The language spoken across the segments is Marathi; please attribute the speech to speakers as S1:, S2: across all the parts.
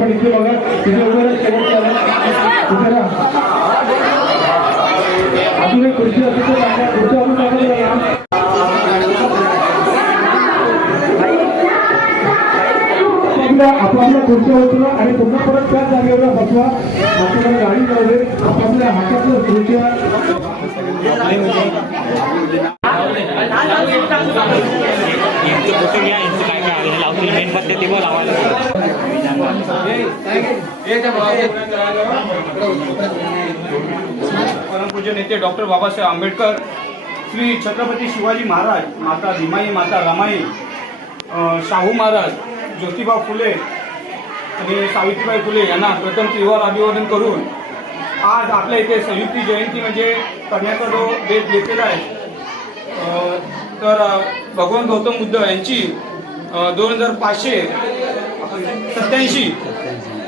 S1: पण इथे बघा तिथे वगैरे शेवटचा इथे राहा. अजून एक खुर्ची असेल तर टाका. खुर्ची अजून टाकायला लागेल. आपल्या आपापल्या खुर्च्या उचला आणि पुन्हा परत त्याच जागेवर बसवा आपल्याला गाडी जाऊ दे आपापल्या हातातल्या खुर्च्या
S2: परमपूज्य नेते डॉक्टर बाबासाहेब आंबेडकर श्री छत्रपती शिवाजी महाराज माता भीमाई माता रमाई शाहू महाराज ज्योतिबा फुले आणि सावित्रीबाई फुले यांना प्रथम त्रिवार अभिवादन करून आज आपल्या इथे संयुक्ती जयंती म्हणजे करण्याचा जो बेत घेतलेला आहे. तर भगवान गौतम बुद्ध यांची दोन हजार पाचशे सत्याऐंशी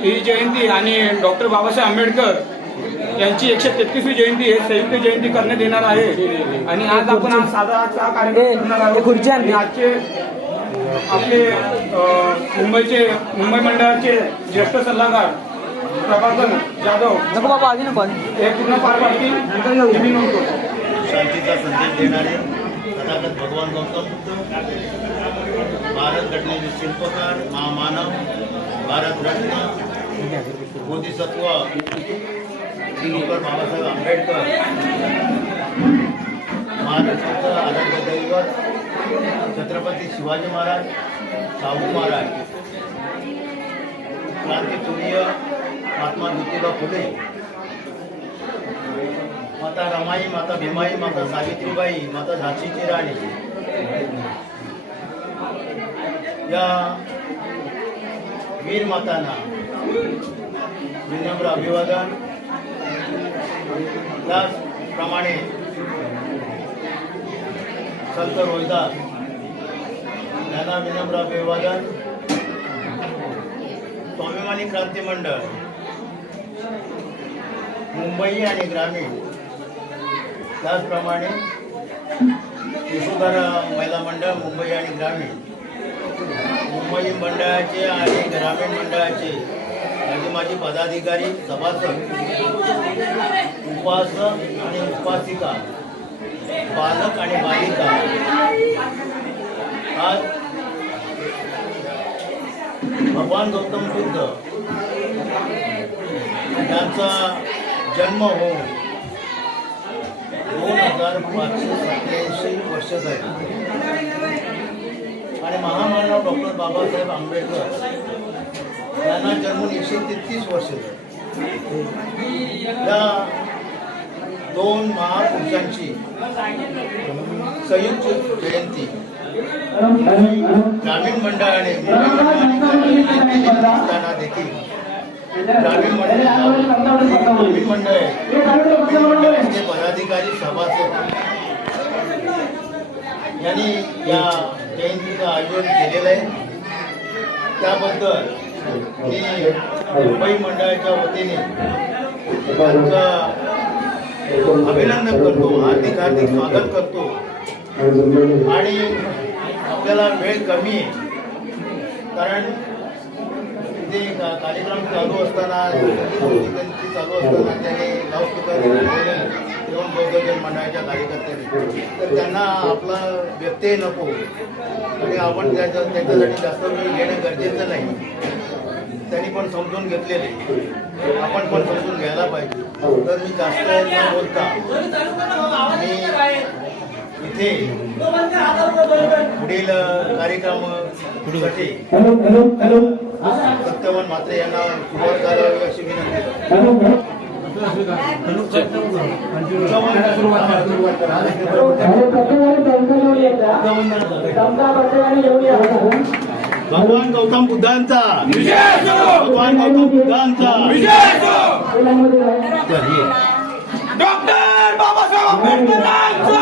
S2: ही जयंती आणि डॉक्टर बाबासाहेब आंबेडकर यांची एकशे तेहतीसवी जयंती आहे संयुक्त जयंती करण्यात येणार आहे. आणि आज आपण हा साधा हा कार्यक्रम करणार आहोत. आणि आजचे आपले मुंबईचे मुंबई मंडळाचे ज्येष्ठ सल्लागार प्रभाकर जाधव
S3: नको बाबा आधी नको
S2: हे पूर्ण पार पाडतील.
S4: शांतीचा संदेश देणारे तथागत भगवान गौतम बुद्ध भारत घटनेचे शिल्पकार महामानव भारतरत्न बोधिसत्व डॉक्टर बाबासाहेब आंबेडकर महाराष्ट्राचं आराध्य दैवत छत्रपती शिवाजी महाराज शाहू महाराज. क्रांतीसूर्य महात्मा ज्योतिबा फुले. माता रमाई माता भीमाई माता सावित्रीबाई माता झाशीची राणी. या वीर मातांना विनम्र अभिवादन. त्याचप्रमाणे संत रोहिदास यांना विनम्र अभिवादन. स्वाभिमानी क्रांती मंडळ मुंबई आणि ग्रामीण त्याचप्रमाणे यशोधर महिला मंडळ मुंबई आणि ग्रामीण मुंबई मंडळाचे आणि ग्रामीण मंडळाचे आणि माझे पदाधिकारी सभासद उपासक आणि उपासिका बालक आणि बालिका. आज भगवान गौतम बुद्ध यांचा जन्म होऊन दोन हजार पाचशे सत्याऐंशी वर्ष झाली आणि महामानव डॉक्टर बाबासाहेब आंबेडकर यांना जन्मून एकशे तेहतीस वर्ष या दोन महापुरुषांची संयुक्त जयंती ग्रामीण मंडळाने मुंबई देखील ग्रामीण मंडळ मंडळ पदाधिकारी सभासद यांनी या जयंतीचं आयोजन केलेलं आहे. त्याबद्दल मी मुंबई मंडळाच्या वतीने त्यांचं अभिनंदन करतो हार्दिक हार्दिक स्वागत करतो. आणि आपल्याला वेळ कमी आहे कारण ते का- कार्यक्रम चालू असताना चालू असताना त्याने लाऊडस्पीकर येऊन मंडळाच्या कार्यकर्त्यांनी. तर त्यांना आपला व्यत्यय नको. आणि आपण त्याच्या त्याच्यासाठी जास्त वेळ घेणं गरजेचं नाही. त्यांनी पण समजून घेतलेले. आपण पण समजून घ्यायला पाहिजे. तर मी जास्त न बोलता मी इथे पुढील कार्यक्रमासाठी सत्यवान म्हात्रे यांना सुरुवात करावी अशी विनंती भगवान गौतम बुद्धांचा. भगवान गौतम बुद्धांचा.
S2: डॉक्टर बाबासाहेब आंबेडकरांचा.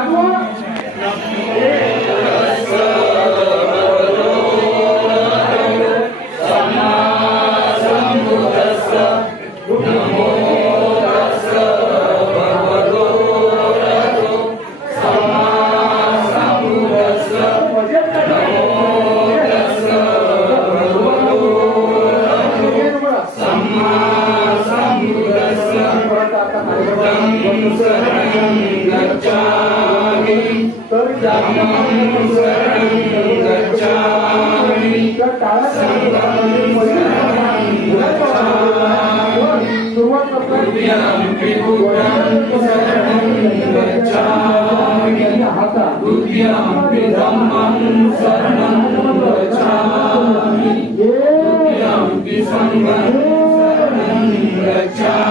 S2: Yeah.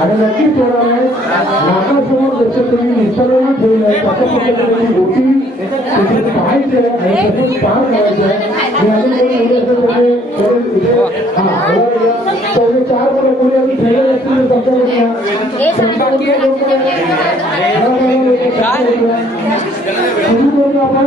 S1: आणि नक्कीच होणार आहे. नाकासमोर जसं तुम्ही निसर्गाने ठेवलं आहे पद्धतीने गोटी तिथे पाहायचं आहे आणि तसंच पार करायचं आहे. हा तेवढे चार मुलं कोणी अजून ठेवलेले असतील करू आपण.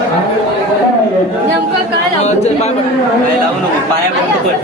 S3: चल
S5: पाय
S1: पड लावू नको. पाया पण.